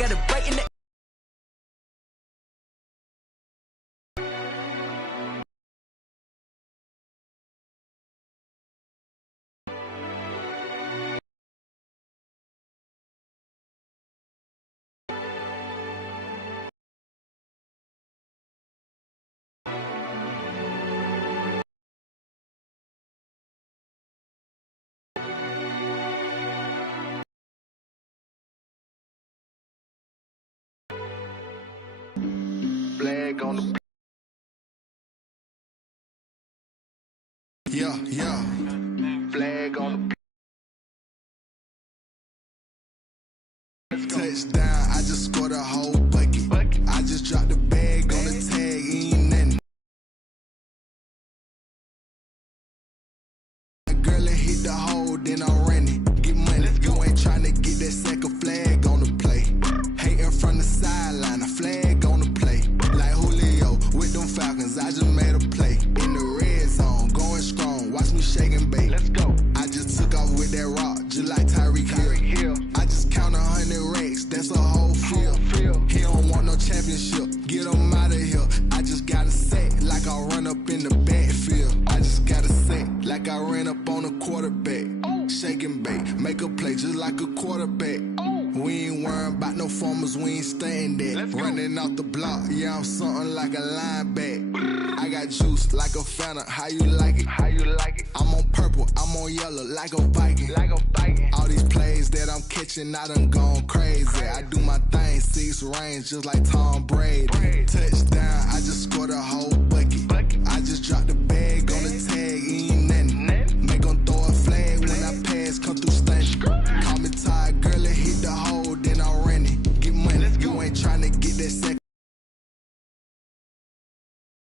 got it right in the flag on the yeah. Flag on the touchdown. I just scored a whole bucket. I just dropped the bag on the tag. Ain't nothing. Girl, it hit the hole, then I'm running. Get money. You ain't trying to get that second flag on the play. Hating from the sideline, a flag on the play. Like Julio with them Falcons, I just made a play. In the red zone, going strong. Watch me shake and bake. Let's go. I just took off with that rock, just like Tyreek Hill. I just count 100 racks, that's a whole field. He don't want no championship, get him out of here. I just gotta set like I run up in the backfield. I just gotta set like I ran up on a quarterback. Shake and bake, make a play just like a quarterback. We ain't worrying about no formers, we ain't staying there. Running off the block, yeah, I'm something like a linebacker. I got juice like a Fanta, how you like it? I'm on purple, I'm on yellow like a Viking. All these plays that I'm catching, I done gone crazy. I do my thing, 6 range just like Tom Brady. Touchdown, I just scored a whole bucket. I just dropped the bag on the tag, ain't nothing. Make them throw a flag when I pass, come through stunning. Call me tired, girl, it hit the hole, then I'm running. Get money, you ain't trying to get that second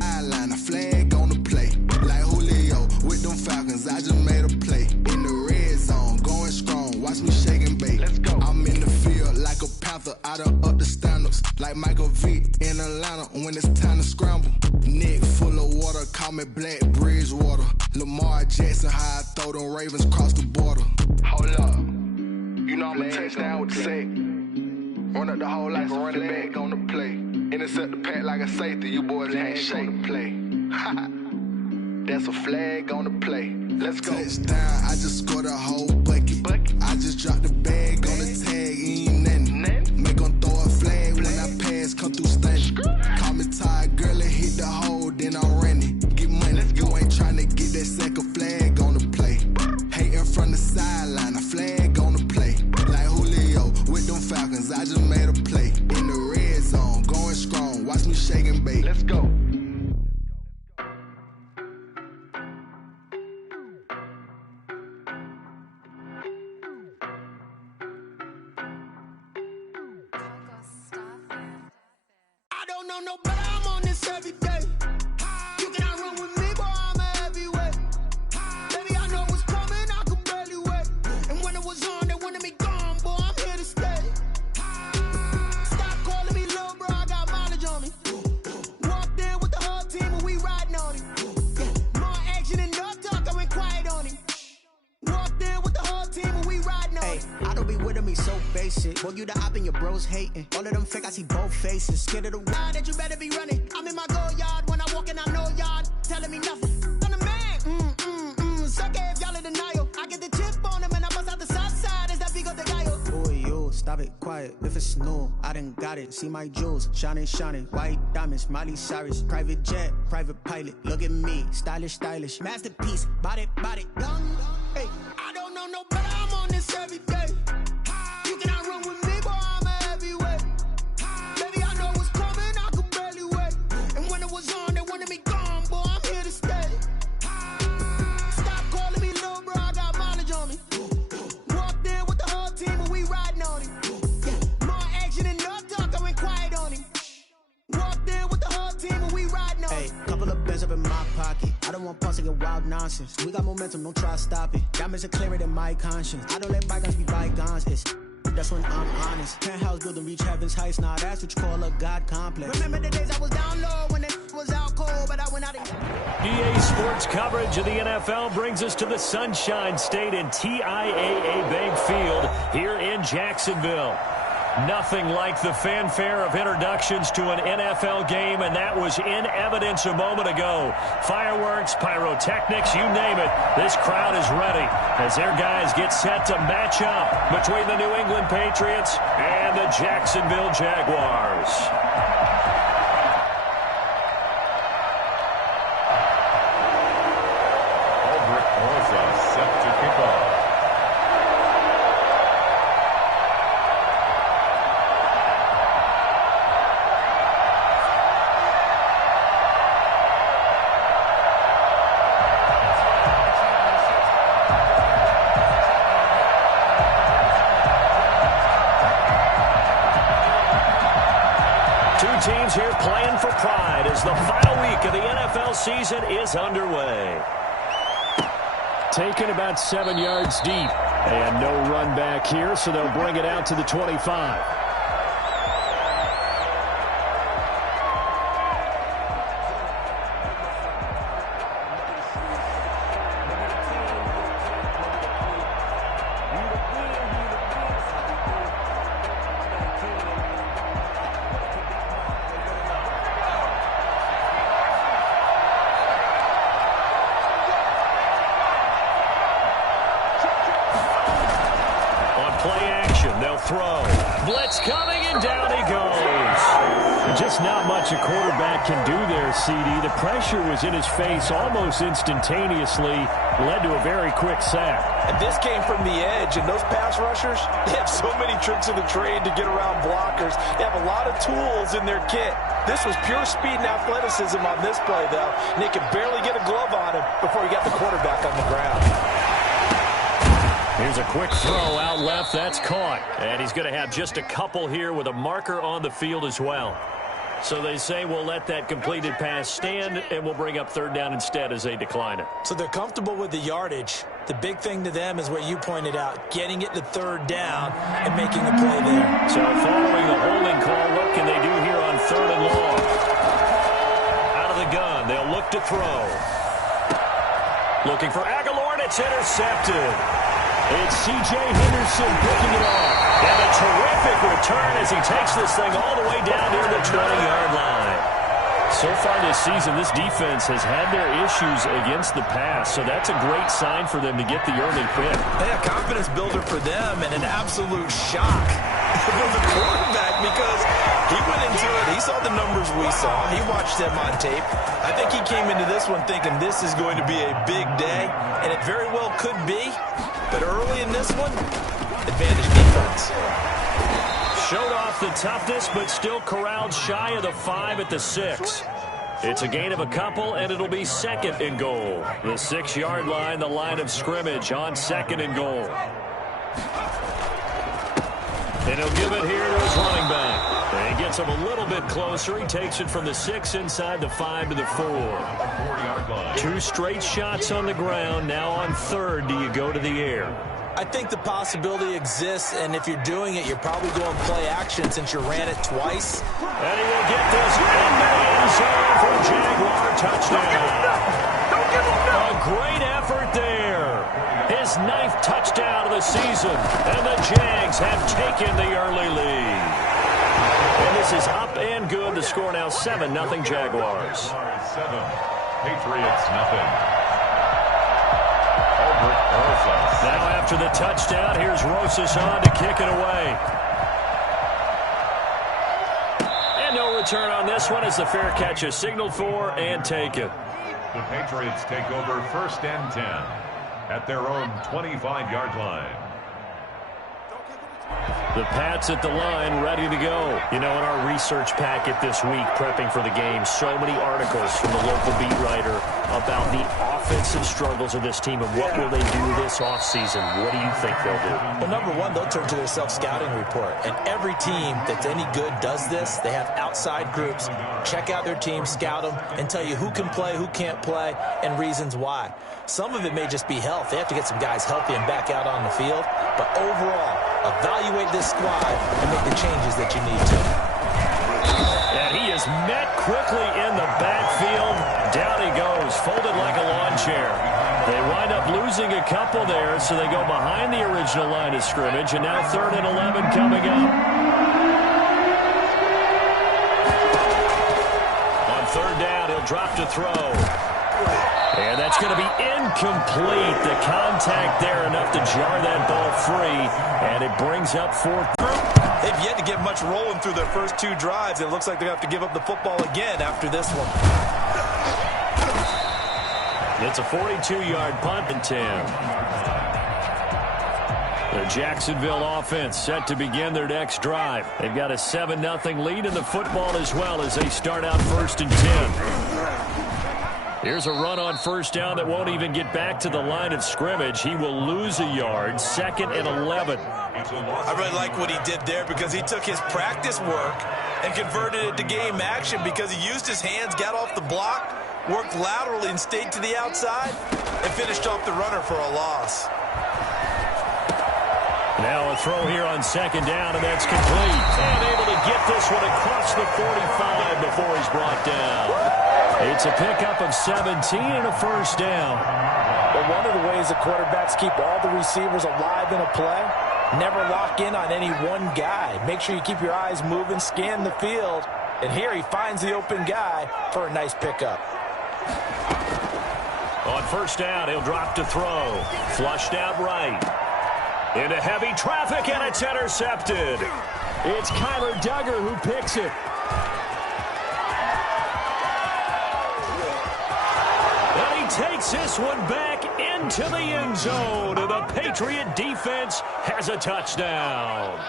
sideline, a flag on the play. Like Julio with them Falcons, I just made a play. In the red zone, going strong, watch me shake and bake. I'm in the field like a panther, I done up the standards. Like Michael Vick in Atlanta when it's time to scramble. Neck full of water, call me Black Bridgewater. Lamar Jackson, how I throw them Ravens cross the border. Hold up, you know I'm a touchdown with the sack. Run up the whole like a running back on the play. Intercept the pack like a safety, you boys can't shake the play. That's a flag on the play. Let's go. Touchdown, I just scored a whole bucket. I just dropped the bag on the tag, ain't nothing. Make them throw a flag when I pass, come through stunning. Call me tired, girl, it hit the hole, then I'm running. Get money, you ain't trying to get that second flag on the play. Hating from the sideline, a flag on the play. Like Julio with them Falcons, I just made a play. In the red zone, going strong, watch me shake and bake. Let's go. I don't know no better, I'm on this every day. You cannot run with me, boy, I'm a heavyweight. Baby, I know what's coming, I could barely wait. And when it was on, they wanted me gone, boy, I'm here to stay. Stop calling me little bro, I got mileage on me. Walked in with the whole team and we riding on it. More action and no talk, I went quiet on him. Walked in with the whole team and we riding on it. I don't be with him, he's so basic. Boy, you the op and your bros hating. All of them fake, I see both faces. Scared of the Nah, that you better be running. I'm in my go yard when I walk in, I know y'all telling me nothing. I'm the man. Suck it if y'all in denial. I get the chip on him and I bust out the south side. Is that Vigo de Gallo? boy, yo, stop it, quiet. If it's new, I done got it. See my jewels, shining, shining. White diamonds, Miley Cyrus. Private jet, private pilot. Look at me, stylish, stylish. Masterpiece, body, done. Hey, I don't know no better, I'm on this every day. You cannot run with me, boy, I'm a heavyweight. Baby, I know what's coming, I could barely wait. And when it was on, they wanted me gone, boy, I'm here to stay. Stop calling me little bro, I got mileage on me. Walked in with the whole team and we riding on him. More action and no talk, I went quiet on him. Walked in with the whole team and we riding on him. Hey, couple of bands up in my pocket. I don't want pause to get wild nonsense. We got momentum, don't try to stop it. Diamonds are clearer than my conscience. I don't let bygones be bygones. That's when I'm honest. Penthouse building, reach heaven's heights. Now that's what you call a God complex. Remember the days I was down low when it was out cold, but I went out and... EA Sports coverage of the NFL brings us to the Sunshine State and TIAA Bank Field here in Jacksonville. Nothing like the fanfare of introductions to an NFL game, and that was in evidence a moment ago. Fireworks, pyrotechnics, you name it. This crowd is ready as their guys get set to match up between the New England Patriots and the Jacksonville Jaguars. Set to kick off. Two teams here playing for pride as the final week of the NFL season is underway. Taken about 7 yards deep. And no run back here, so they'll bring it out to the 25. Play action, they'll throw. Blitz coming, and down he goes. Just not much a quarterback can do there, CD. The pressure was in his face almost instantaneously, led to a very quick sack. And this came from the edge, and those pass rushers, they have so many tricks of the trade to get around blockers. They have a lot of tools in their kit. This was pure speed and athleticism on this play, though, and they could barely get a glove on him before he got the quarterback on the ground. Here's a quick throw out left. That's caught. And he's going to have just a couple here with a marker on the field as well. So they say we'll let that completed pass stand, and we'll bring up third down instead as they decline it. So they're comfortable with the yardage. The big thing to them is what you pointed out, getting it to third down and making a play there. So following the holding call, what can they do here on third and long? Out of the gun, they'll look to throw. Looking for Aguilar, and it's intercepted. It's C.J. Henderson picking it off. And a terrific return as he takes this thing all the way down near the 20-yard line. So far this season, this defense has had their issues against the pass, so that's a great sign for them to get the early pick. Yeah, confidence builder for them and an absolute shock for the quarterback because he went into it. He saw the numbers we saw. He watched them on tape. I think he came into this one thinking this is going to be a big day, and it very well could be. But early in this one, advantage defense. Showed off the toughness, but still corralled shy of the 5 at the 6. It's a gain of a couple, and it'll be second and goal. The 6-yard line, the line of scrimmage on second and goal. And he'll give it here to his running back. And he gets him a little bit closer. He takes it from the 6 inside the 5 to the 4. 2 straight shots on the ground. Now on third, do you go to the air? I think the possibility exists, and if you're doing it, you're probably going play action since you ran it twice. And he will get this in the end zone for a Jaguar touchdown. A great effort there. His 9th touchdown of the season, and the Jags have taken the early lead. And this is up and good. The score now 7-0 Jaguars. 7, Patriots nothing. Now after the touchdown, here's Rosas on to kick it away. And no return on this one as the fair catch is signaled for and taken. The Patriots take over first and 10 at their own 25-yard line. The Pats at the line, ready to go. You know, in our research packet this week, prepping for the game, so many articles from the local beat writer about the offensive struggles of this team and what will they do this offseason. What do you think they'll do? Well, number one, they'll turn to their self-scouting report. And every team that's any good does this. They have outside groups. Check out their team, scout them, and tell you who can play, who can't play, and reasons why. Some of it may just be health. They have to get some guys healthy and back out on the field. But overall, evaluate this squad and make the changes that you need to. And he is met quickly in the backfield. Down he goes, folded like a lawn chair. They wind up losing a couple there, so they go behind the original line of scrimmage, and now 3rd and 11 coming up. drop to throw. And that's going to be incomplete. The contact there enough to jar that ball free. And it brings up fourth. They've yet to get much rolling through their first 2 drives. It looks like they're going to have to give up the football again after this one. It's a 42-yard punt and 10. The Jacksonville offense set to begin their next drive. They've got a 7-0 lead in the football as well as they start out 1st and 10. Here's a run on first down that won't even get back to the line of scrimmage. He will lose a yard, 2nd and 11. I really like what he did there because he took his practice work and converted it to game action because he used his hands, got off the block, worked laterally and stayed to the outside, and finished off the runner for a loss. Now a throw here on 2nd down, and that's complete. And able to get this one across the 45 before he's brought down. It's a pickup of 17 and a first down. But one of the ways the quarterbacks keep all the receivers alive in a play, never lock in on any one guy. Make sure you keep your eyes moving, scan the field. And here he finds the open guy for a nice pickup. On first down, he'll drop to throw. Flushed out right. Into heavy traffic, and it's intercepted. It's Kyler Duggar who picks it. And he takes this one back into the end zone, and the Patriot defense has a touchdown.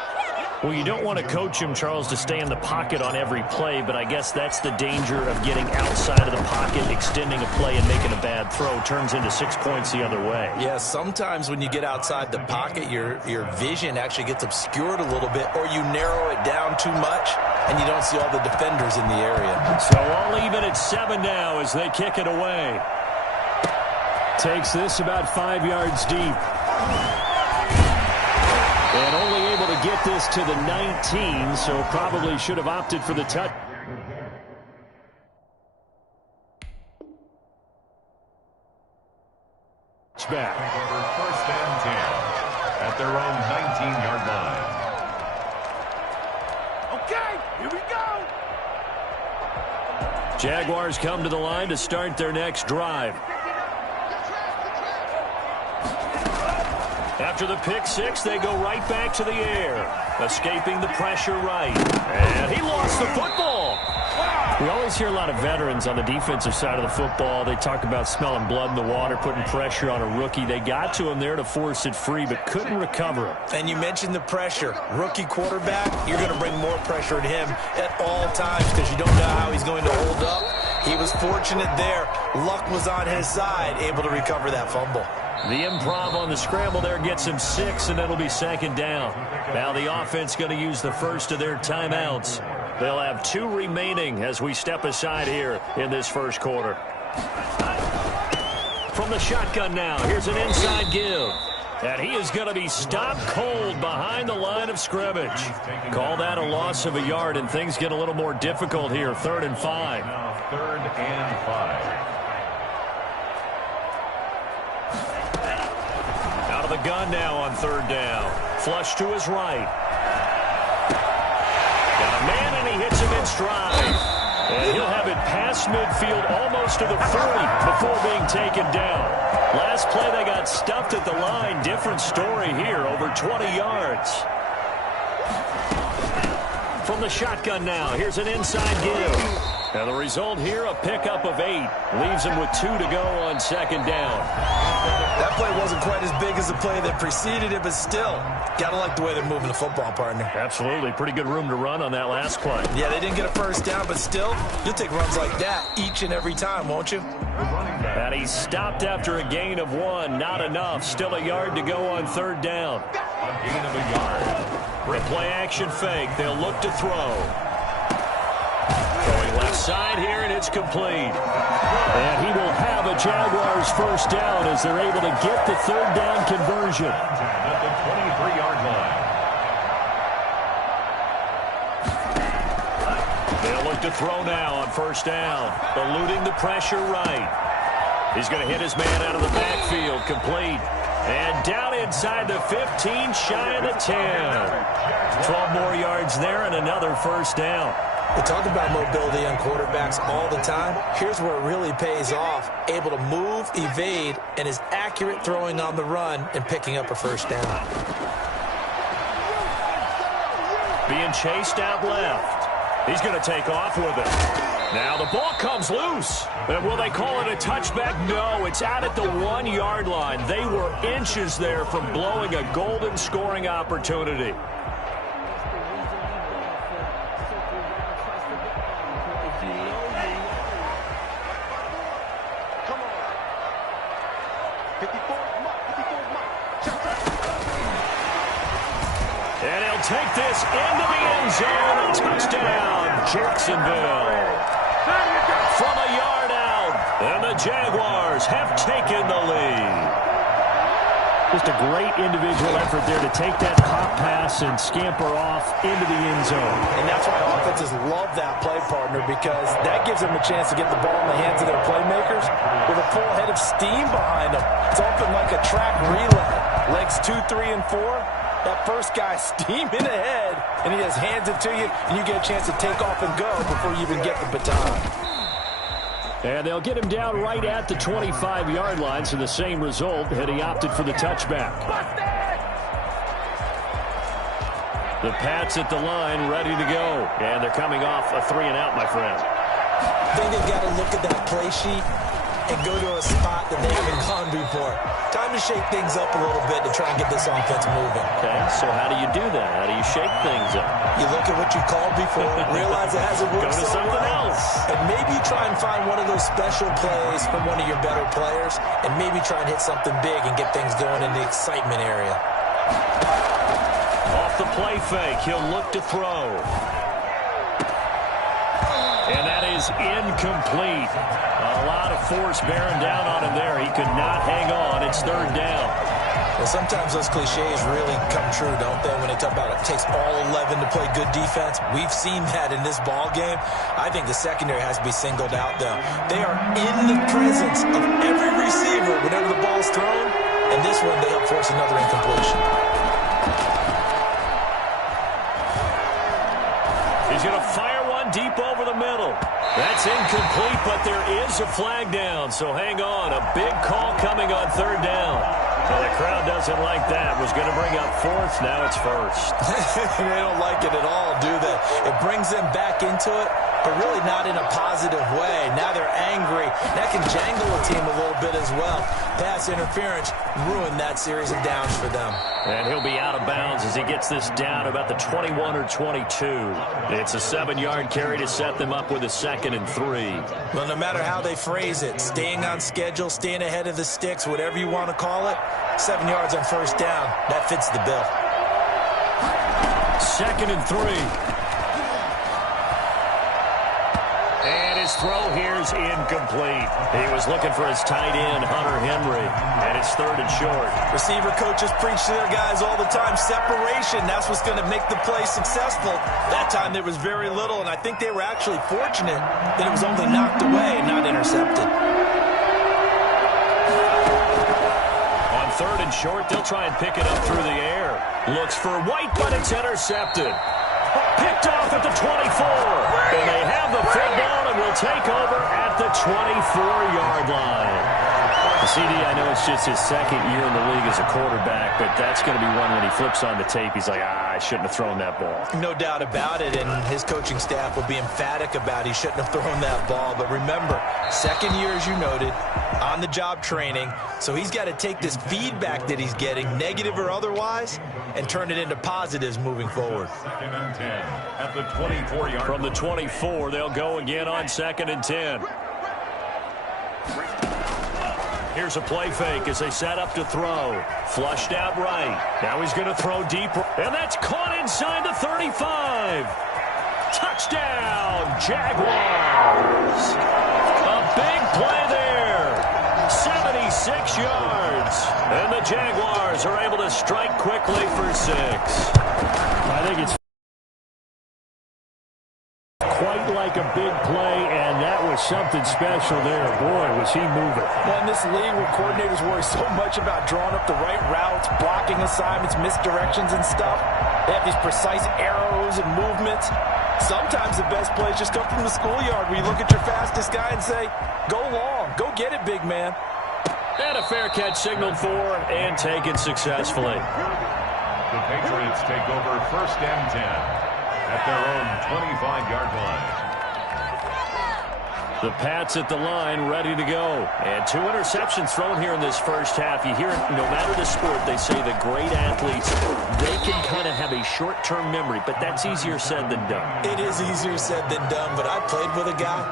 Well, you don't want to coach him, Charles, to stay in the pocket on every play, but I guess that's the danger of getting outside of the pocket, extending a play, and making a bad throw. Turns into 6 points the other way. Yeah, sometimes when you get outside the pocket, your vision actually gets obscured a little bit, or you narrow it down too much, and you don't see all the defenders in the area. So all even at 7 now as they kick it away. Takes this about 5 yards deep. And only able to get this to the 19, so probably should have opted for the touch. Back. Over 1st and 10 at their own 19-yard line. Okay, here we go. Jaguars come to the line to start their next drive. After the pick six, they go right back to the air, escaping the pressure right. And he lost the football. We always hear a lot of veterans on the defensive side of the football. They talk about smelling blood in the water, putting pressure on a rookie. They got to him there to force it free, but couldn't recover it. And you mentioned the pressure. Rookie quarterback, you're going to bring more pressure at him at all times because you don't know how he's going to hold up. He was fortunate there. Luck was on his side, able to recover that fumble. The improv on the scramble there gets him 6, and it'll be 2nd down. Now the offense going to use the first of their timeouts. They'll have 2 remaining as we step aside here in this first quarter. From the shotgun now, here's an inside give. And he is going to be stopped cold behind the line of scrimmage. Call that a loss of a yard, and things get a little more difficult here. 3rd and 5. Now 3rd and 5. Out of the gun now on 3rd down. Flush to his right. Got a man, and he hits him in stride. And he'll have it past midfield almost to the 40 before being taken down. Last play, they got stuffed at the line. Different story here, over 20 yards. From the shotgun now, here's an inside give. And the result here, a pickup of 8. Leaves him with 2 to go on 2nd down. That play wasn't quite as big as the play that preceded it, but still, gotta like the way they're moving the football, partner. Absolutely. Pretty good room to run on that last play. Yeah, they didn't get a first down, but still, you'll take runs like that each and every time, won't you? And he's stopped after a gain of 1. Not enough. Still a yard to go on 3rd down. A gain of a yard. A play action fake. They'll look to throw. Going left side here, and it's complete. And he will have a Jaguars first down as they're able to get the 3rd down conversion. At the 23-yard line. They'll look to throw now on 1st down. Eluding the pressure right. He's going to hit his man out of the backfield. Complete. And down inside the 15, shy of the 10. 12 more yards there and another first down. We talk about mobility on quarterbacks all the time. Here's where it really pays off. Able to move, evade, and is accurate throwing on the run and picking up a first down. Being chased out left. He's going to take off with it. Now the ball comes loose. And will they call it a touchback? No, it's out at the 1-yard line. They were inches there from blowing a golden scoring opportunity. And he'll take this into the end zone. A touchdown, Jacksonville. From a yard out, and the Jaguars have taken the lead. Just a great individual effort there to take that pop pass and scamper off into the end zone. And that's why offenses love that play partner, because that gives them a chance to get the ball in the hands of their playmakers with a full head of steam behind them. It's often like a track relay. Legs 2, 3, and 4. That first guy steaming ahead, and he just hands it to you, and you get a chance to take off and go before you even get the baton. And they'll get him down right at the 25-yard line, so the same result had he opted for the touchback. The Pats at the line, ready to go. And they're coming off a 3-and-out, my friend. I think they've got to look at that play sheet and go to a spot that they haven't gone before. Time to shake things up a little bit to try and get this offense moving. Okay, so how do you do that? How do you shake things up? You look at what you called before, realize it hasn't worked Go to something else. and maybe you try and find one of those special plays from one of your better players, and maybe try and hit something big and get things going in the excitement area. Off the play fake, he'll look to throw. And that is incomplete. A lot of force bearing down on him there. He could not hang on. It's third down. Well, sometimes those cliches really come true, don't they, when they talk about it takes all 11 to play good defense. We've seen that in this ball game. I think the secondary has to be singled out, though. They are in the presence of every receiver whenever the ball's thrown, and this one they help force another incompletion. He's going to fire one deep over the middle. That's incomplete, but there is a flag down, so hang on. A big call coming on third down. Well, the crowd doesn't like that. Was going to bring up fourth. Now it's first. They don't like it at all, do they? It brings them back into it, but really not in a positive way. Now they're angry. That can jangle a team a little bit as well. Pass interference ruined that series of downs for them. And he'll be out of bounds as he gets this down about the 21 or 22. It's a 7-yard carry to set them up with a 2nd and 3. Well, no matter how they phrase it, staying on schedule, staying ahead of the sticks, whatever you want to call it, 7 yards on first down, that fits the bill. 2nd and 3. And his throw here is incomplete. He was looking for his tight end, Hunter Henry, and it's 3rd and short. Receiver coaches preach to their guys all the time. Separation, that's what's going to make the play successful. That time there was very little, and I think they were actually fortunate that it was only knocked away and not intercepted. On 3rd and short, they'll try and pick it up through the air. Looks for White, but it's intercepted. Picked off at the 24. And they have the football and will take over at the 24-yard line. CD, I know it's just his 2nd year in the league as a quarterback, but that's going to be one when he flips on the tape. He's like, I shouldn't have thrown that ball. No doubt about it, and his coaching staff will be emphatic about he shouldn't have thrown that ball. But remember, 2nd year, as you noted, on-the-job training, so he's got to take this feedback that he's getting, negative or otherwise, and turn it into positives moving forward. 2nd and 10 at the 24-yard. From the 24, they'll go again on 2nd and 10. Here's a play fake as they set up to throw. Flushed out right. Now he's going to throw deep. And that's caught inside the 35. Touchdown, Jaguars. A big play there. 76 yards. And the Jaguars are able to strike quickly for 6. I think it's quite like a big play, and that was something special there. Boy, was he moving. Well, in this league where coordinators worry so much about drawing up the right routes, blocking assignments, misdirections and stuff, they have these precise arrows and movements. Sometimes the best plays just come from the schoolyard where you look at your fastest guy and say, go long, go get it, big man. And a fair catch signaled for and taken successfully. The Patriots take over 1st and 10 at their own 25-yard line. The Pats at the line, ready to go. And 2 interceptions thrown here in this first half. You hear it, no matter the sport, they say the great athletes, they can kind of have a short-term memory, but that's easier said than done. It is easier said than done, but I played with a guy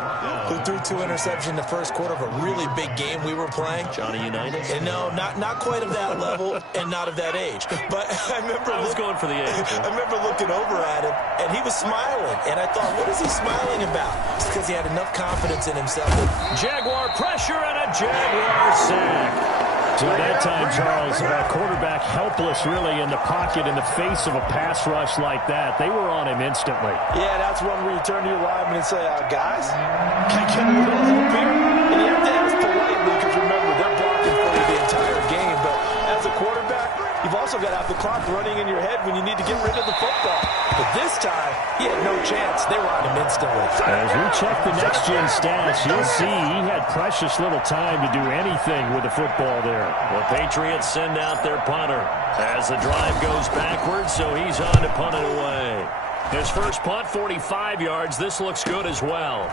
who threw 2 interceptions in the first quarter of a really big game we were playing. Johnny Unitas? And no, not quite of that level and not of that age. But I was going for the age. I remember looking over at him, and he was smiling. And I thought, what is he smiling about? It's because he had enough confidence in himself. Jaguar pressure and a Jaguar sack. So at that time, Charles, quarterback helpless really in the pocket in the face of a pass rush like that. They were on him instantly. Yeah, that's one where you turn to your lineman and say, guys, can I get a little help here? And you have to ask politely because remember, they're blocking for you the entire game. But as a quarterback, you've also got to have the clock running in your head when you need to get rid of the football. But this time, he had no chance. They were on him instantly. As we check the next-gen stats, you'll see he had precious little time to do anything with the football there. The Patriots send out their punter as the drive goes backwards, so he's on to punt it away. His first punt, 45 yards. This looks good as well.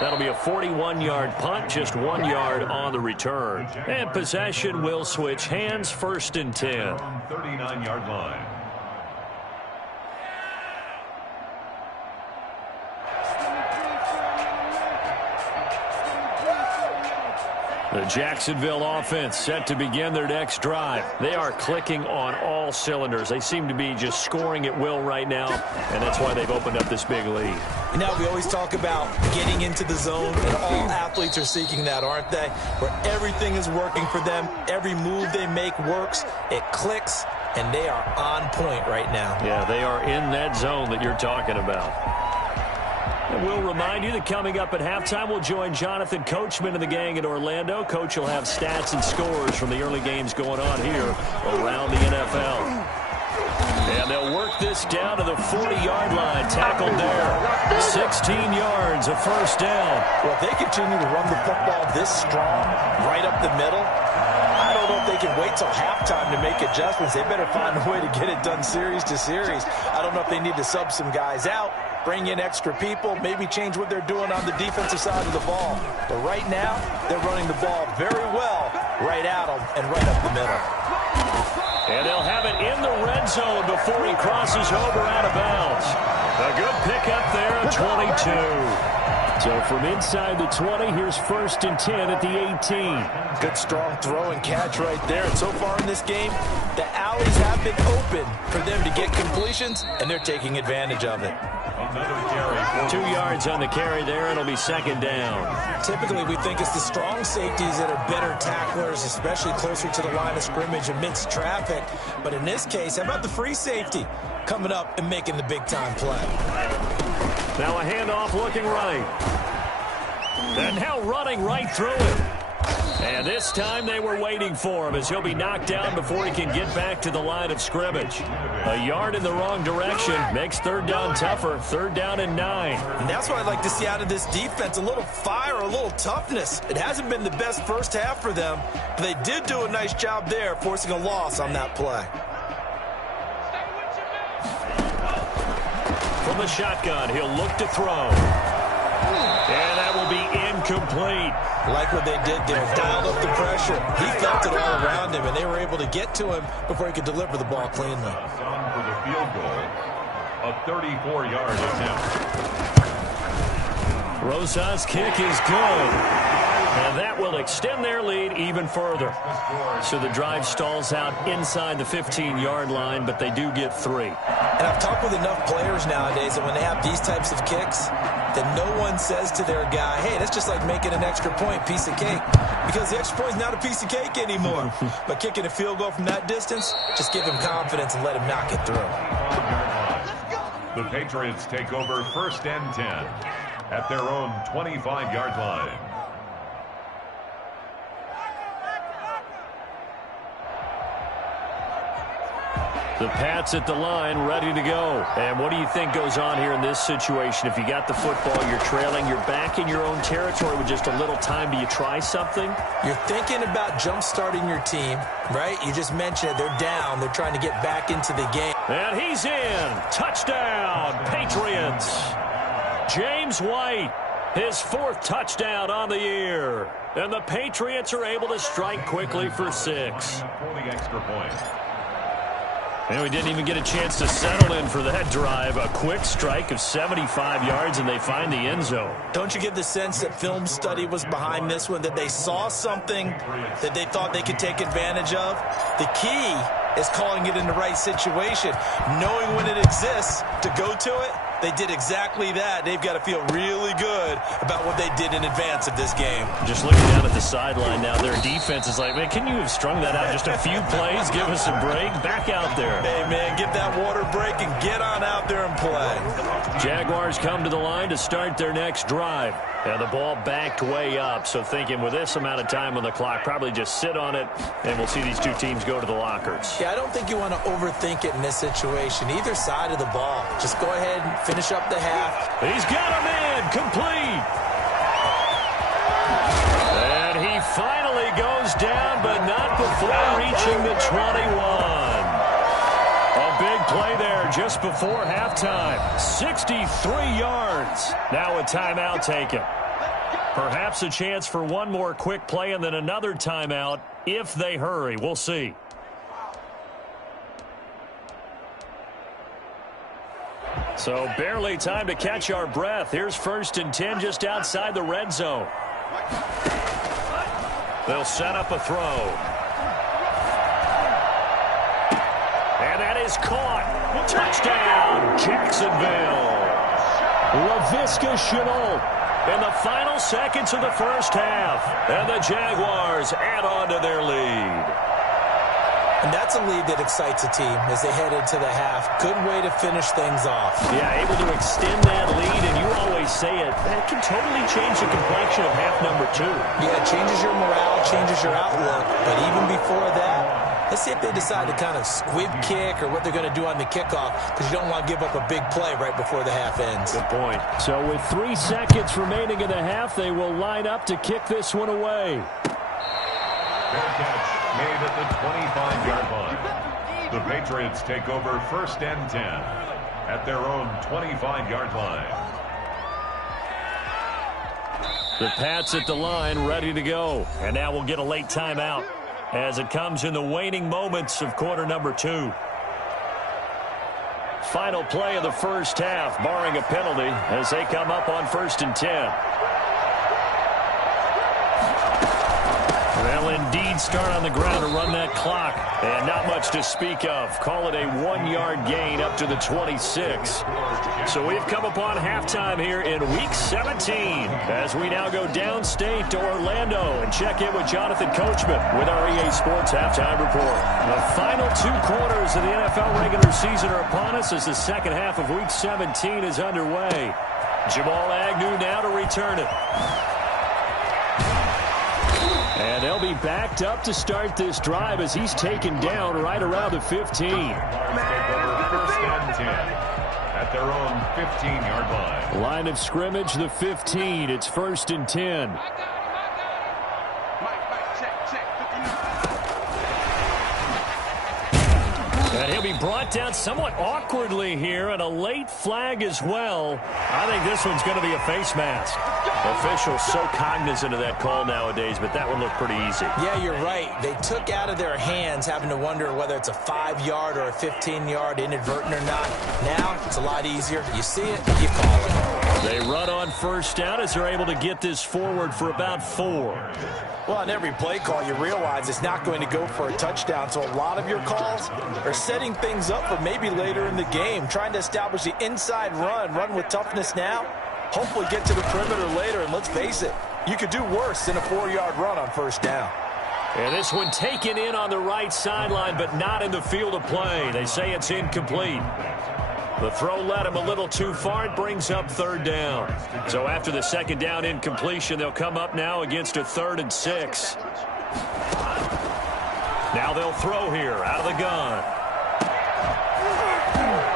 That'll be a 41-yard punt, just 1 yard on the return. And possession will switch hands, 1st and 10. 39-yard line. The Jacksonville offense set to begin their next drive. They are clicking on all cylinders. They seem to be just scoring at will right now, and that's why they've opened up this big lead. Now we always talk about getting into the zone, and all athletes are seeking that, aren't they? Where everything is working for them. Every move they make works. It clicks, and they are on point right now. Yeah, they are in that zone that you're talking about. And we'll remind you that coming up at halftime, we'll join Jonathan Coachman and the gang in Orlando. Coach will have stats and scores from the early games going on here around the NFL. And they'll work this down to the 40-yard line. Tackled there. 16 yards, a 1st down. Well, if they continue to run the football this strong, right up the middle, I don't know if they can wait till halftime to make adjustments. They better find a way to get it done series to series. I don't know if they need to sub some guys out, bring in extra people, maybe change what they're doing on the defensive side of the ball. But right now, they're running the ball very well right at them and right up the middle. And they'll have it in the red zone before he crosses over out of bounds. A good pickup there at 22. So from inside the 20, here's 1st and 10 at the 18. Good strong throw and catch right there. And so far in this game, the alleys have been open for them to get completions, and they're taking advantage of it. 2 yards on the carry there. It'll be 2nd down. Typically, we think it's the strong safeties that are better tacklers, especially closer to the line of scrimmage amidst traffic. But in this case, how about the free safety coming up and making the big-time play? Now a handoff looking right. And now running right through it. And this time they were waiting for him as he'll be knocked down before he can get back to the line of scrimmage. A yard in the wrong direction makes 3rd down tougher. 3rd down and 9. And that's what I'd like to see out of this defense. A little fire, a little toughness. It hasn't been the best first half for them, but they did do a nice job there, forcing a loss on that play. From the shotgun, he'll look to throw. And that will be incomplete. Like what they did there, dialed up the pressure. He felt it all around him, and they were able to get to him before he could deliver the ball cleanly. On for the field goal, a 34-yard attempt. Rosas' kick is good. And that will extend their lead even further. So the drive stalls out inside the 15-yard line, but they do get 3. And I've talked with enough players nowadays that when they have these types of kicks, that no one says to their guy, hey, that's just like making an extra point, piece of cake. Because the extra point is not a piece of cake anymore. But kicking a field goal from that distance, just give him confidence and let him knock it through. The Patriots take over 1st and 10 at their own 25-yard line. The Pats at the line, ready to go. And what do you think goes on here in this situation? If you got the football, you're trailing, you're back in your own territory with just a little time. Do you try something? You're thinking about jump-starting your team, right? You just mentioned it. They're down. They're trying to get back into the game. And he's in. Touchdown, Patriots. James White, his 4th touchdown on the year. And the Patriots are able to strike quickly for 6. For the extra point. And we didn't even get a chance to settle in for that drive. A quick strike of 75 yards, and they find the end zone. Don't you get the sense that film study was behind this one, that they saw something that they thought they could take advantage of? The key is calling it in the right situation, knowing when it exists to go to it. They did exactly that. They've got to feel really good about what they did in advance of this game. Just looking down at the sideline now, their defense is like, man, can you have strung that out just a few plays? Give us a break. Back out there. Hey, man, get that water break and get on out there and play. Jaguars come to the line to start their next drive. And the ball backed way up, so thinking with this amount of time on the clock, probably just sit on it, and we'll see these two teams go to the lockers. Yeah, I don't think you want to overthink it in this situation. Either side of the ball. Just go ahead and finish up the half. He's got him in, complete. And he finally goes down, but not before reaching the 21. A big play there just before halftime. 63 yards. Now a timeout taken. Perhaps a chance for one more quick play and then another timeout if they hurry. We'll see. So barely time to catch our breath. Here's 1st and 10 just outside the red zone. They'll set up a throw. And that is caught. Touchdown, Jacksonville. Laviska Shenault in the final seconds of the first half. And the Jaguars add on to their lead. And that's a lead that excites a team as they head into the half. Good way to finish things off. Yeah, able to extend that lead, and you always say it, that can totally change the complexion of half number 2. Yeah, it changes your morale, changes your outlook. But even before that, let's see if they decide to kind of squib kick or what they're going to do on the kickoff, because you don't want to give up a big play right before the half ends. Good point. So with 3 seconds remaining in the half, they will line up to kick this one away. Fair catch made at the 25-yard line. The Patriots take over 1st and 10 at their own 25-yard line. The Pats at the line, ready to go. And now we'll get a late timeout as it comes in the waning moments of quarter number 2. Final play of the first half, barring a penalty, as they come up on 1st and 10. They'll indeed start on the ground to run that clock. And not much to speak of. Call it a 1-yard gain up to the 26. So we've come upon halftime here in Week 17 as we now go downstate to Orlando and check in with Jonathan Coachman with our EA Sports Halftime Report. The final 2 quarters of the NFL regular season are upon us as the second half of Week 17 is underway. Jamal Agnew now to return it. And they'll be backed up to start this drive as he's taken down right around the 15. Take over 1st and 10 at their own 15-yard line. Line of scrimmage, the 15. It's 1st and 10. And he'll be brought down somewhat awkwardly here, and a late flag as well. I think this one's going to be a face mask. Officials so cognizant of that call nowadays, but that one looked pretty easy. Yeah, you're right. They took out of their hands having to wonder whether it's a 5-yard or a 15-yard inadvertent or not. Now, it's a lot easier. You see it, you call it. They run on 1st down as they're able to get this forward for about 4. Well, on every play call, you realize it's not going to go for a touchdown. So a lot of your calls are setting things up for maybe later in the game, trying to establish the inside run with toughness now, hopefully get to the perimeter later. And let's face it, you could do worse than a 4-yard run on 1st down. And this one taken in on the right sideline, but not in the field of play. They say it's incomplete. The throw led him a little too far. It brings up 3rd down. So after the 2nd down incompletion, they'll come up now against a 3rd and 6. Now they'll throw here out of the gun.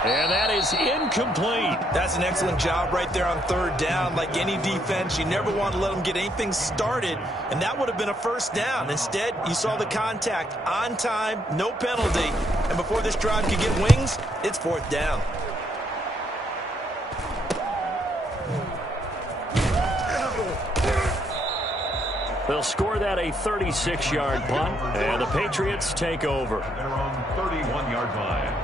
And that is incomplete. That's an excellent job right there on third down. Like any defense, you never want to let them get anything started, and that would have been a first down. Instead, you saw the contact on time, no penalty, and before this drive could get wings, it's fourth down. They'll score that a 36-yard punt, and the Patriots take over. Their own 31-yard line.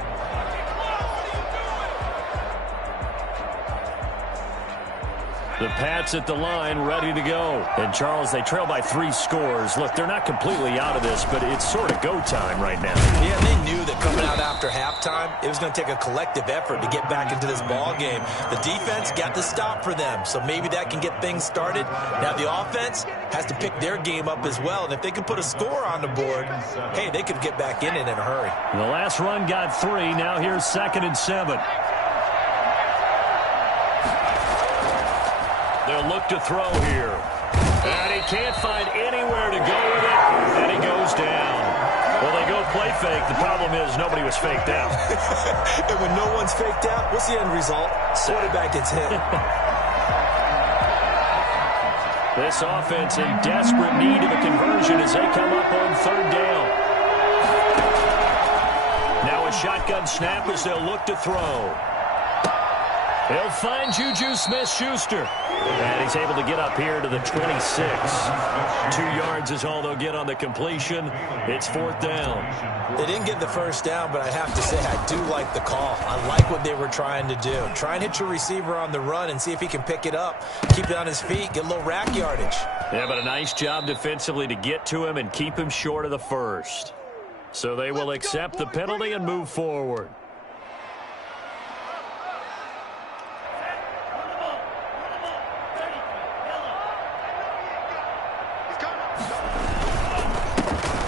The Pats at the line, ready to go. And, Charles, they trail by 3 scores. Look, they're not completely out of this, but it's sort of go time right now. Yeah, they knew that coming out after halftime, it was going to take a collective effort to get back into this ball game. The defense got the stop for them, so maybe that can get things started. Now the offense has to pick their game up as well, and if they can put a score on the board, hey, they could get back in it in a hurry. The last run got 3. Now here's 2nd and 7. They'll look to throw here. And he can't find anywhere to go with it. And he goes down. Well, they go play fake. The problem is nobody was faked out. And when no one's faked out, what's the end result? Quarterback gets hit. This offense in desperate need of a conversion as they come up on third down. Now a shotgun snap as they'll look to throw. He'll find Juju Smith-Schuster. And he's able to get up here to the 26. 2 yards is all they'll get on the completion. It's fourth down. They didn't get the first down, but I have to say I do like the call. I like what they were trying to do. Try and hit your receiver on the run and see if he can pick it up. Keep it on his feet, get a little rack yardage. Yeah, but a nice job defensively to get to him and keep him short of the first. So they will accept the penalty and move forward.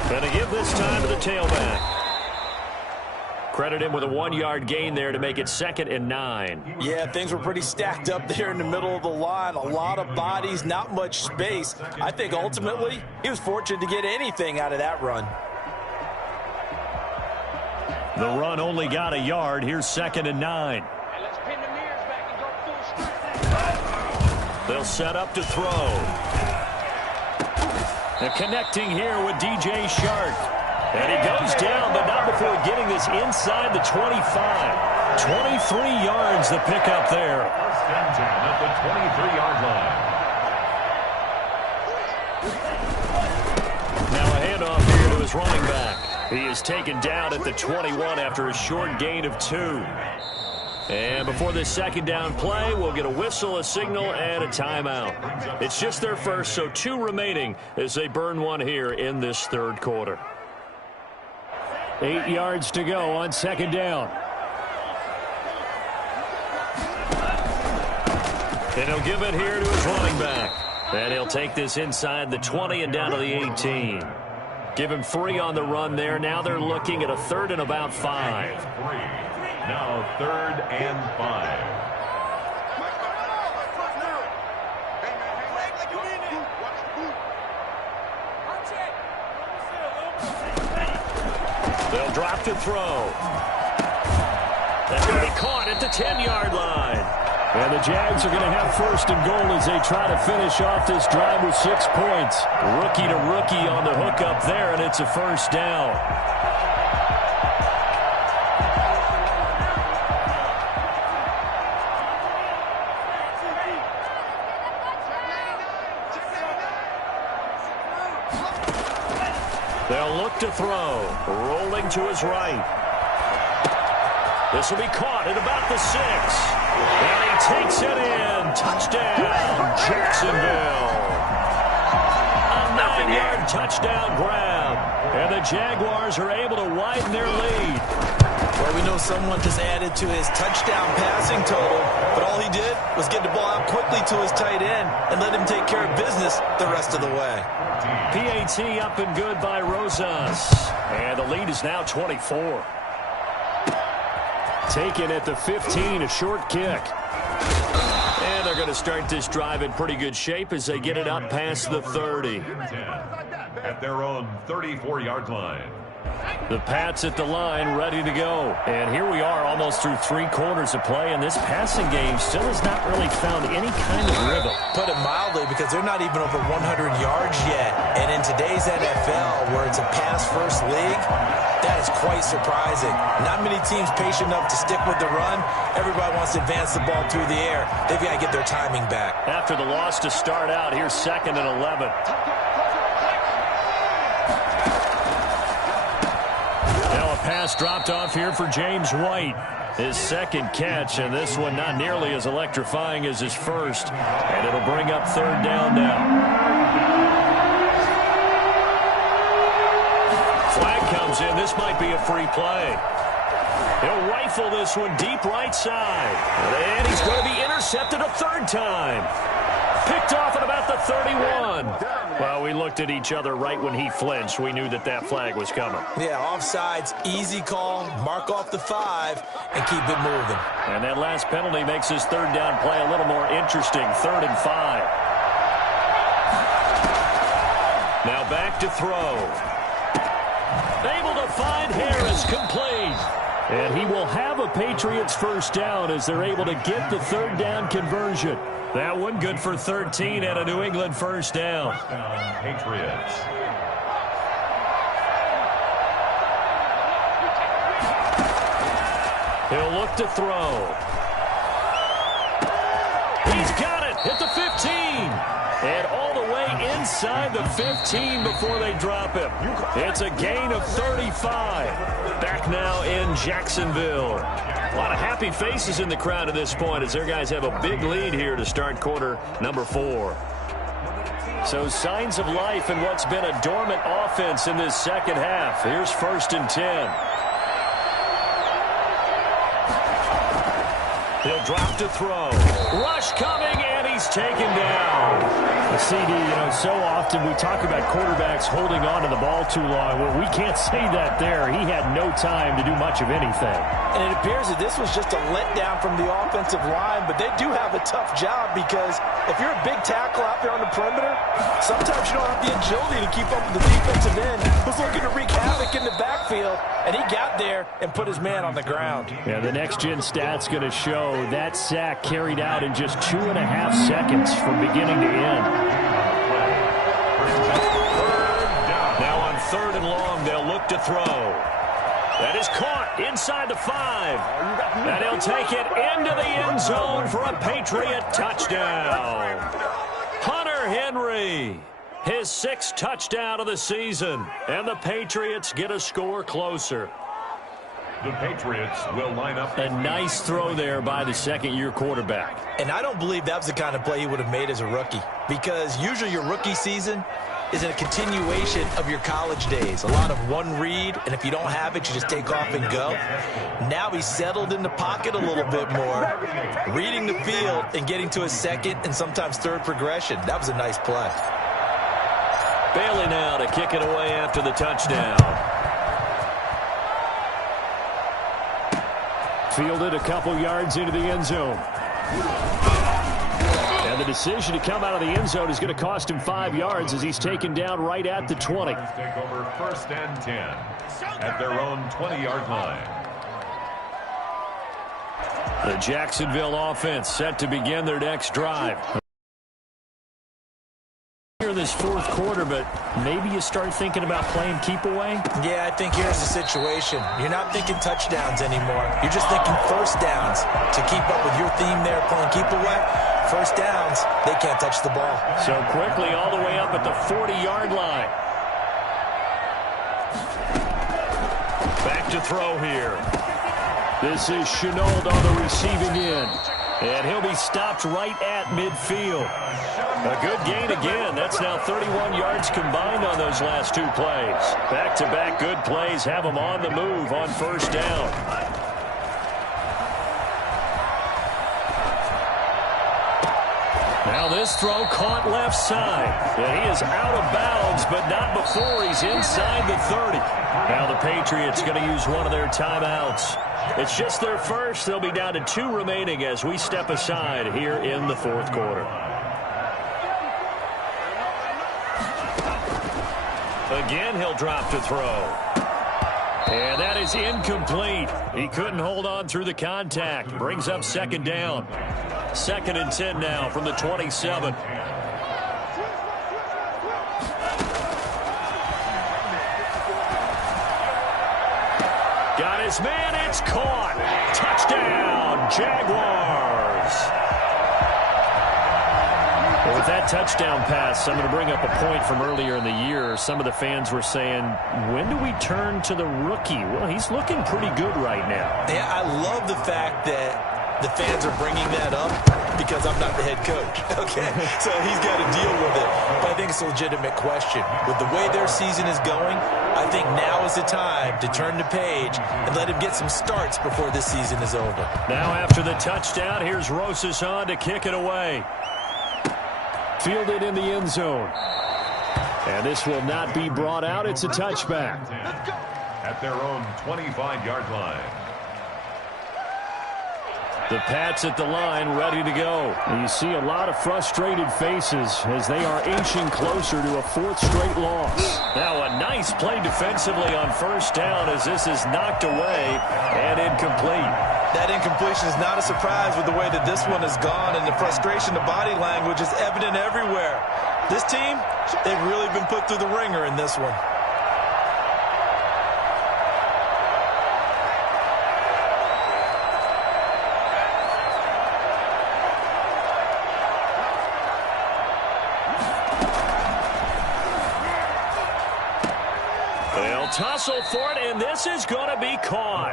Going to give this time to the tailback. Credit him with a 1-yard gain there to make it 2nd and 9. Yeah, things were pretty stacked up there in the middle of the line. A lot of bodies, not much space. I think ultimately he was fortunate to get anything out of that run. The run only got a yard. Here's 2nd and 9. They'll set up to throw. They're connecting here with DJ Shark. And he goes down, but not before getting this inside the 25. 23 yards the pickup there. First and 10 at the 23-yard line. Now a handoff here to his running back. He is taken down at the 21 after a short gain of 2. And before this second down play, we'll get a whistle, a signal, and a timeout. It's just their first, so 2 remaining as they burn one here in this third quarter. 8 yards to go on second down. And he'll give it here to his running back. And he'll take this inside the 20 and down to the 18. Give him 3 on the run there. Now they're looking at a 3rd and about 5. Now 3rd and 5. They'll drop to throw. That's going to be caught at the 10-yard line. And the Jags are going to have 1st and goal as they try to finish off this drive with 6 points. Rookie to rookie on the hook up there, and it's a first down. They'll look to throw. Rolling to his right. This will be caught at about the 6. And he takes it in. Touchdown, Jacksonville. A 9-yard touchdown grab. And the Jaguars are able to widen their lead. Well, we know someone just added to his touchdown passing total, but all he did was get the ball out quickly to his tight end and let him take care of business the rest of the way. PAT up and good by Rosas. And the lead is now 24. Taken at the 15, a short kick. And they're going to start this drive in pretty good shape as they get it up past the 30. At their own 34-yard line. The Pats at the line, ready to go. And here we are almost through 3 quarters of play, and this passing game still has not really found any kind of rhythm. Put it mildly, because they're not even over 100 yards yet. And in today's NFL, where it's a pass-first league, that is quite surprising. Not many teams patient enough to stick with the run. Everybody wants to advance the ball through the air. They've got to get their timing back. After the loss to start out, here's 2nd and 11. Pass dropped off here for James White. His 2nd catch, and this one not nearly as electrifying as his first. And it'll bring up 3rd down now. Flag comes in. This might be a free play. He'll rifle this one deep right side. And he's going to be intercepted a 3rd time. Picked off at about the 31. Well, we looked at each other right when he flinched. We knew that that flag was coming. Yeah, offsides, easy call, mark off the 5, and keep it moving. And that last penalty makes his 3rd down play a little more interesting. 3rd and 5. Now back to throw. Able to find Harris, complete. And he will have a Patriots 1st down as they're able to get the 3rd down conversion. That one good for 13 and a New England 1st down. Patriots. He'll look to throw. He's got it at the 15. And all the way inside the 15 before they drop him. It's a gain of 35. Back now in Jacksonville. A lot of happy faces in the crowd at this point as their guys have a big lead here to start quarter number 4. So signs of life in what's been a dormant offense in this 2nd half. Here's 1st and 10. He'll drop to throw. Rush coming, and he's taken down. CD, so often we talk about quarterbacks holding on to the ball too long. Well, we can't say that there. He had no time to do much of anything. And it appears that this was just a letdown from the offensive line, but they do have a tough job because if you're a big tackle out there on the perimeter, sometimes you don't have the agility to keep up with the defensive end who's looking to wreak havoc in the backfield, and he got there and put his man on the ground. Yeah, the next-gen stats going to show that sack carried out in just 2.5 seconds from beginning to end. Now on 3rd and long, they'll look to throw. That is caught inside the 5. And he'll take it into the end zone for a Patriot touchdown. Hunter Henry, his 6th touchdown of the season. And the Patriots get a score closer. The Patriots will line up. A nice throw there by the 2nd-year quarterback. And I don't believe that was the kind of play he would have made as a rookie, because usually your rookie season is a continuation of your college days. A lot of one read, and if you don't have it, you just take off and go. Now he's settled in the pocket a little bit more, reading the field and getting to his 2nd and sometimes 3rd progression. That was a nice play. Bailey now to kick it away after the touchdown. Fielded a couple yards into the end zone. And the decision to come out of the end zone is going to cost him 5 yards as he's taken down right at the 20. Take over 1st and 10 at their own 20-yard line. The Jacksonville offense set to begin their next drive. Here in this 4th quarter, but maybe you start thinking about playing keep away? Yeah, I think here's the situation. You're not thinking touchdowns anymore. You're just thinking 1st downs. To keep up with your theme there, playing keep away, 1st downs, they can't touch the ball. So quickly all the way up at the 40-yard line. Back to throw here. This is Chenault on the receiving end. And he'll be stopped right at midfield. A good gain again. That's now 31 yards combined on those last 2 plays. Back-to-back good plays have them on the move on 1st down. Now this throw caught left side. And he is out of bounds, but not before he's inside the 30. Now the Patriots going to use one of their timeouts. It's just their first. They'll be down to 2 remaining as we step aside here in the 4th quarter. Again, he'll drop to throw. And that is incomplete. He couldn't hold on through the contact. Brings up second down. 2nd and 10 now from the 27. Got his man. It's caught. Touchdown, Jaguars. Well, with that touchdown pass, I'm going to bring up a point from earlier in the year. Some of the fans were saying, when do we turn to the rookie? Well, he's looking pretty good right now. Yeah, I love the fact that the fans are bringing that up because I'm not the head coach. Okay, so he's got to deal with it. But I think it's a legitimate question. With the way their season is going, I think now is the time to turn the page and let him get some starts before this season is over. Now after the touchdown, here's Rosas on to kick it away. Fielded in the end zone. And this will not be brought out. It's a touchback. At their own 25-yard line. The Pats at the line, ready to go. And you see a lot of frustrated faces as they are inching closer to a 4th straight loss. Now a nice play defensively on first down as this is knocked away and incomplete. That incompletion is not a surprise with the way that this one has gone, and the frustration, the body language is evident everywhere. This team, they've really been put through the ringer in this one. They'll tussle for it, and this is going to be caught.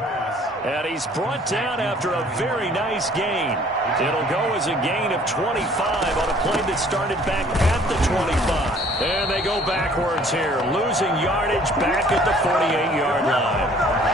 And he's brought down after a very nice gain. It'll go as a gain of 25 on a play that started back at the 25. And they go backwards here, losing yardage back at the 48-yard line.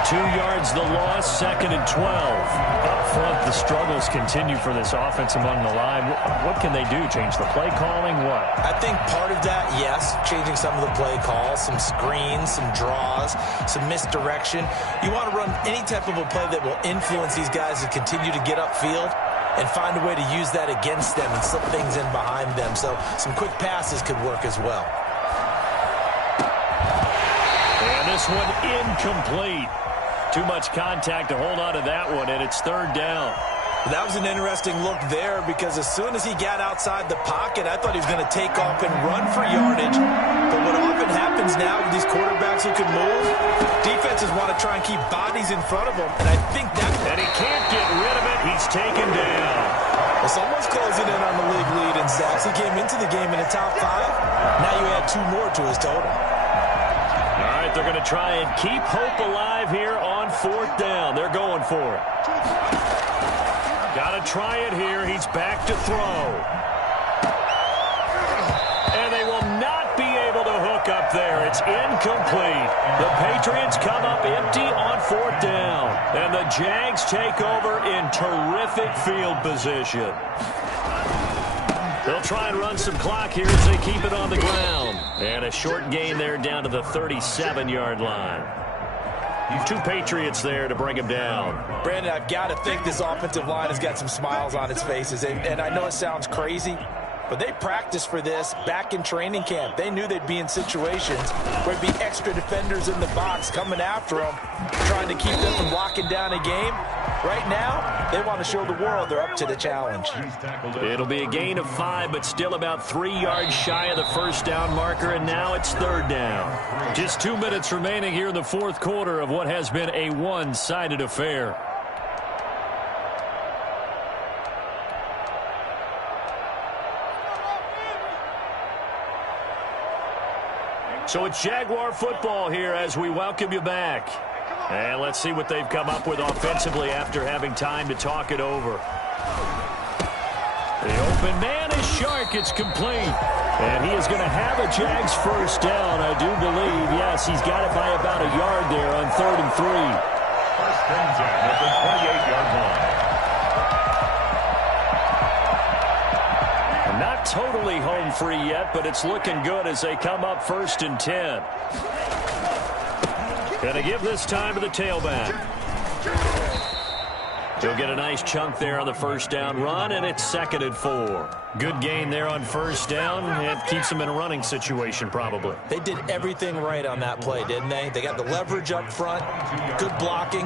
2 yards the loss, 2nd and 12. Up front, the struggles continue for this offense among the line. What can they do? Change the play calling? What? I think part of that, yes, changing some of the play calls, some screens, some draws, some misdirection. You want to run any type of a play that will influence these guys to continue to get upfield and find a way to use that against them and slip things in behind them. So some quick passes could work as well. And this one incomplete. Too much contact to hold on to that one, and it's 3rd down. That was an interesting look there because as soon as he got outside the pocket, I thought he was going to take off and run for yardage. But what often happens now with these quarterbacks who can move, defenses want to try and keep bodies in front of them, and I think that... And he can't get rid of it. He's taken down. Well, someone's closing in on the league lead in sacks. He came into the game in the top 5. Now you add 2 more to his total. All right, they're going to try and keep hope alive here on 4th down. They're going for it. Got to try it here. He's back to throw. And they will not be able to hook up there. It's incomplete. The Patriots come up empty on 4th down. And the Jags take over in terrific field position. They'll try and run some clock here as they keep it on the ground. And a short gain there down to the 37-yard line. 2 Patriots there to bring him down. Brandon, I've got to think this offensive line has got some smiles on its faces. And I know it sounds crazy, but they practiced for this back in training camp. They knew they'd be in situations where there'd be extra defenders in the box coming after them, trying to keep them from locking down a game. Right now, they want to show the world they're up to the challenge. It'll be a gain of 5, but still about 3 yards shy of the first down marker, and now it's 3rd down. Just 2 minutes remaining here in the 4th quarter of what has been a one-sided affair. So it's Jaguar football here as we welcome you back. And let's see what they've come up with offensively after having time to talk it over. The open man is Shark. It's complete. And he is going to have a Jags first down, I do believe. Yes, he's got it by about a yard there on 3rd and 3. First and 10 at the 28-yard line. Not totally home free yet, but it's looking good as they come up 1st and 10. Going to give this time to the tailback. He'll get a nice chunk there on the first down run, and it's 2nd and 4. Good gain there on first down. It keeps them in a running situation probably. They did everything right on that play, didn't they? They got the leverage up front, good blocking,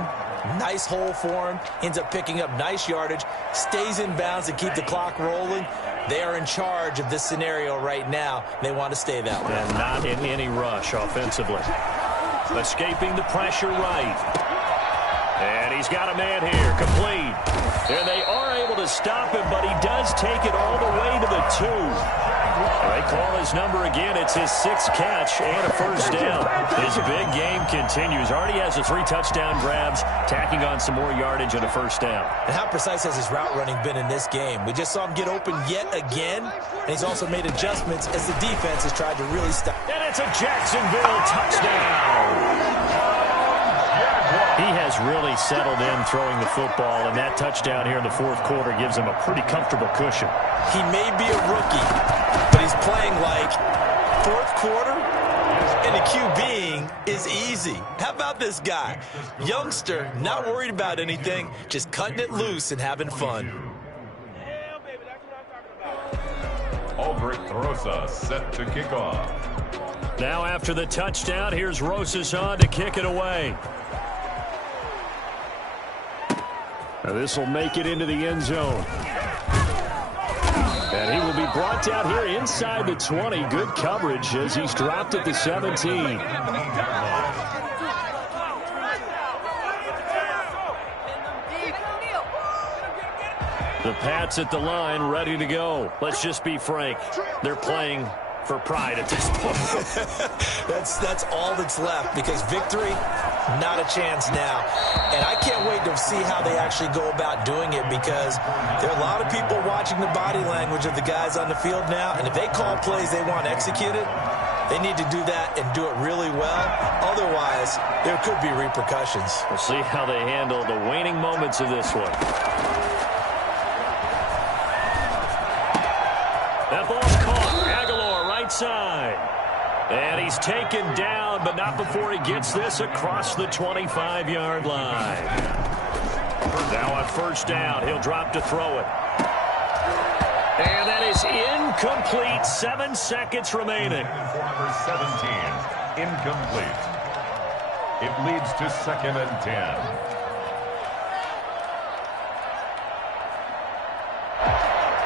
nice hole for him, ends up picking up nice yardage, stays in bounds to keep the clock rolling. They are in charge of this scenario right now. They want to stay that way. And not in any rush offensively. Escaping the pressure right. And he's got a man here, complete. And they are able to stop him, but he does take it all the way to the 2. They call his number again. It's his 6th catch and a first down. His big game continues. Already has the 3 touchdown grabs, tacking on some more yardage and a first down. And how precise has his route running been in this game? We just saw him get open yet again, and he's also made adjustments as the defense has tried to really stop. And it's a Jacksonville touchdown. He has really settled in throwing the football, and that touchdown here in the 4th quarter gives him a pretty comfortable cushion. He may be a rookie, but he's playing like 4th quarter, and the QBing is easy. How about this guy? Youngster, not worried about anything, just cutting it loose and having fun. Aldrich Rosa set to kick off. Now after the touchdown, here's Rosas on to kick it away. Now this will make it into the end zone. And he will be brought down here inside the 20. Good coverage as he's dropped at the 17. The Pats at the line, ready to go. Let's just be frank. They're playing for pride at this point. That's all that's left, because victory, not a chance now. And I can't wait to see how they actually go about doing it, because there are a lot of people watching the body language of the guys on the field now, and if they call plays they want executed, they need to do that and do it really well. Otherwise, there could be repercussions. We'll see how they handle the waning moments of this one. That ball's caught. Aguilar right side. And he's taken down, but not before he gets this across the 25-yard line. Now on first down, he'll drop to throw it. And that is incomplete. 7 seconds remaining. For number 17, incomplete. It leads to 2nd and 10.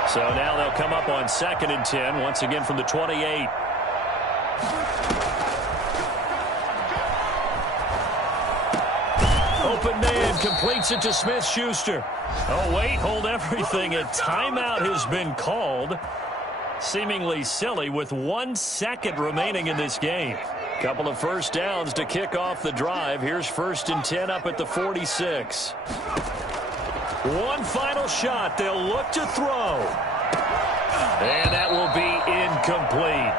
So now they'll come up on 2nd and 10, once again from the 28. Open man, completes it to Smith-Schuster. Oh, wait, hold everything. A timeout has been called. Seemingly silly with 1 second remaining in this game. Couple of first downs to kick off the drive. Here's 1st and 10 up at the 46. One final shot. They'll look to throw. And that will be incomplete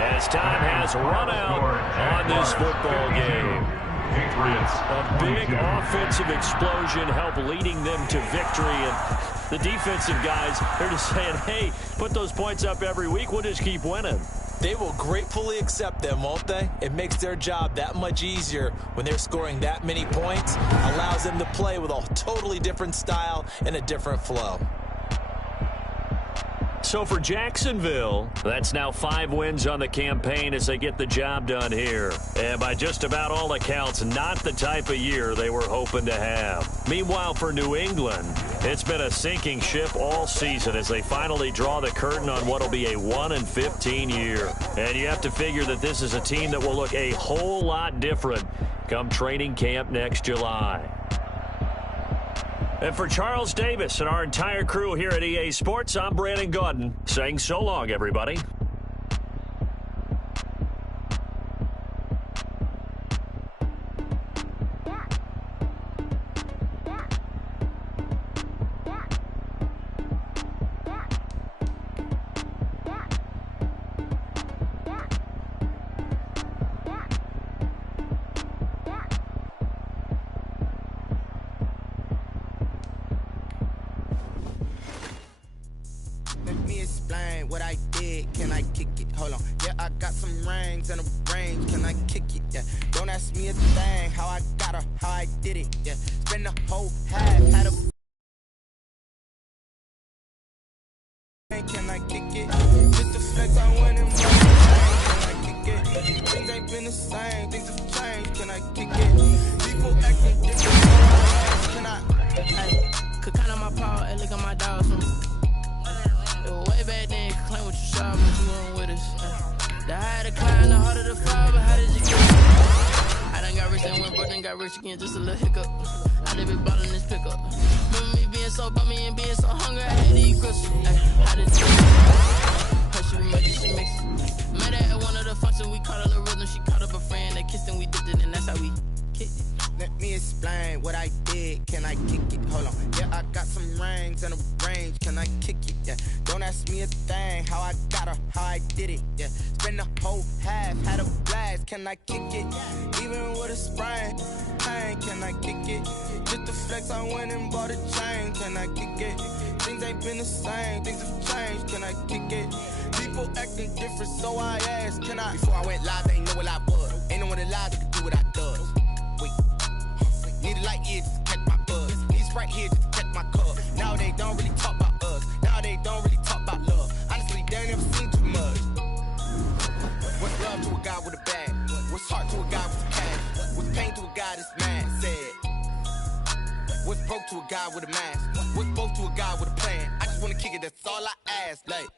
as time has run out on this football game. Patriots. A big offensive explosion helped leading them to victory. And the defensive guys, they're just saying, hey, put those points up every week. We'll just keep winning. They will gratefully accept them, won't they? It makes their job that much easier when they're scoring that many points. Allows them to play with a totally different style and a different flow. So for Jacksonville, that's now 5 wins on the campaign as they get the job done here. And by just about all accounts, not the type of year they were hoping to have. Meanwhile, for New England, it's been a sinking ship all season as they finally draw the curtain on what will be a 1-15 year. And you have to figure that this is a team that will look a whole lot different come training camp next July. And for Charles Davis and our entire crew here at EA Sports, I'm Brandon Gaudin saying so long, everybody. Let me explain what I did. Can I kick it? Hold on. Yeah, I got some rings and a range. Can I kick it? Yeah. Don't ask me a thing. How I got her, how I did it. Yeah. Spend the whole half, had a can I kick it? Just to flex, I went in my can I kick it? Things ain't been the same, things have changed, can I kick it? People acting different, can I? Hey, could count on my power, and look at my dogs. It was way back then, could claim what you saw, but you weren't with us. The higher the climb, the harder the fall, but how did you get it? I done got rich and went broke, then got rich again, just a little hiccup. I done been ballin' this pickup. Remember me being so bummy and being so hungry, I had to eat crystals. How did you her she make it, she mix it. Met her at one of the functions, we caught her the rhythm, she caught up a friend, they kissed and we dipped it, and that's how we kicked it. Let me explain what I did. Can I kick it? Hold on. Yeah, I got some rings and a range. Can I kick it? Yeah. Don't ask me a thing. How I got her, how I did it. Yeah. Spend the whole half, had a blast. Can I kick it? Even with a sprain. Hey, can I kick it? Just to flex, I went and bought a chain. Can I kick it? Things ain't been the same. Things have changed. Can I kick it? People acting different, so I asked, can I? Before I went live, they ain't know what I was. Ain't no one alive that could do what I does. Wait. Need a light here just to catch my buzz. Need Sprite here just to catch my cup. Now they don't really talk about us. Now they don't really talk about love. Honestly, they ain't never seen too much. What's love to a guy with a bag? What's heart to a guy with cash? What's pain to a guy that's mad? Said. What's broke to a guy with a mask? What's both to a guy with a plan? I just wanna kick it, that's all I ask. Like.